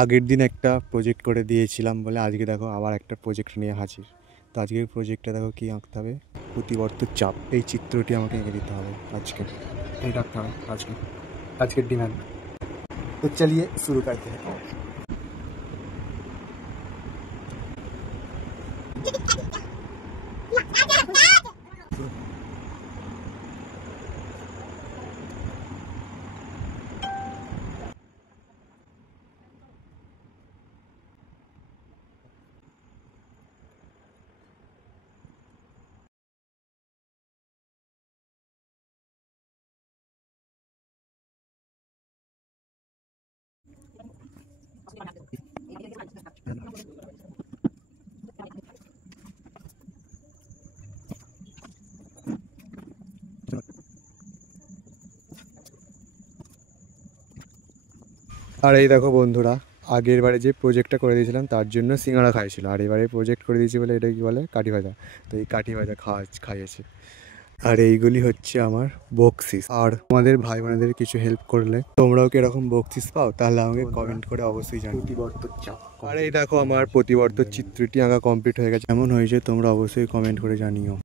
আগের দিন একটা প্রজেক্ট করে দিয়েছিলাম বলে আজকে দেখো আবার একটা প্রজেক্ট নিয়ে হাজির। তো আজকের প্রজেক্টটা দেখো কী আঁকতে হবে, প্রতিবর্ত চাপ, এই চিত্রটি আমাকে এঁকে দিতে হবে আজকে, এই রাখতে হবে আজকের ডিমান্ড। তো চলিয়ে শুরু করতে हैं। আর এই দেখো বন্ধুরা, আগের বারে যে প্রজেক্টটা করে দিয়েছিলাম তার জন্য সিঙ্গাড়া খাইয়েছিল, আর এবারে প্রজেক্ট করে দিয়েছি বলে এটা কি বলে কাঠি ভাজা। তো এই কাঠি ভাজা খাইয়েছে। আর এইগুলি হচ্ছে আমার বকশিস। আর তোমাদের ভাই বোনেদের কিছু হেল্প করলে তোমরাও কি এরকম বকশিস পাও, তাহলে আমাকে কমেন্ট করে অবশ্যই জানিও। প্রতিবর্ত চাপ। আর এই দেখো আমার প্রতিবর্ত চিত্রটি আঁকা কমপ্লিট হয়ে গেছে। এমন হয়েছে তোমরা অবশ্যই কমেন্ট করে জানিও।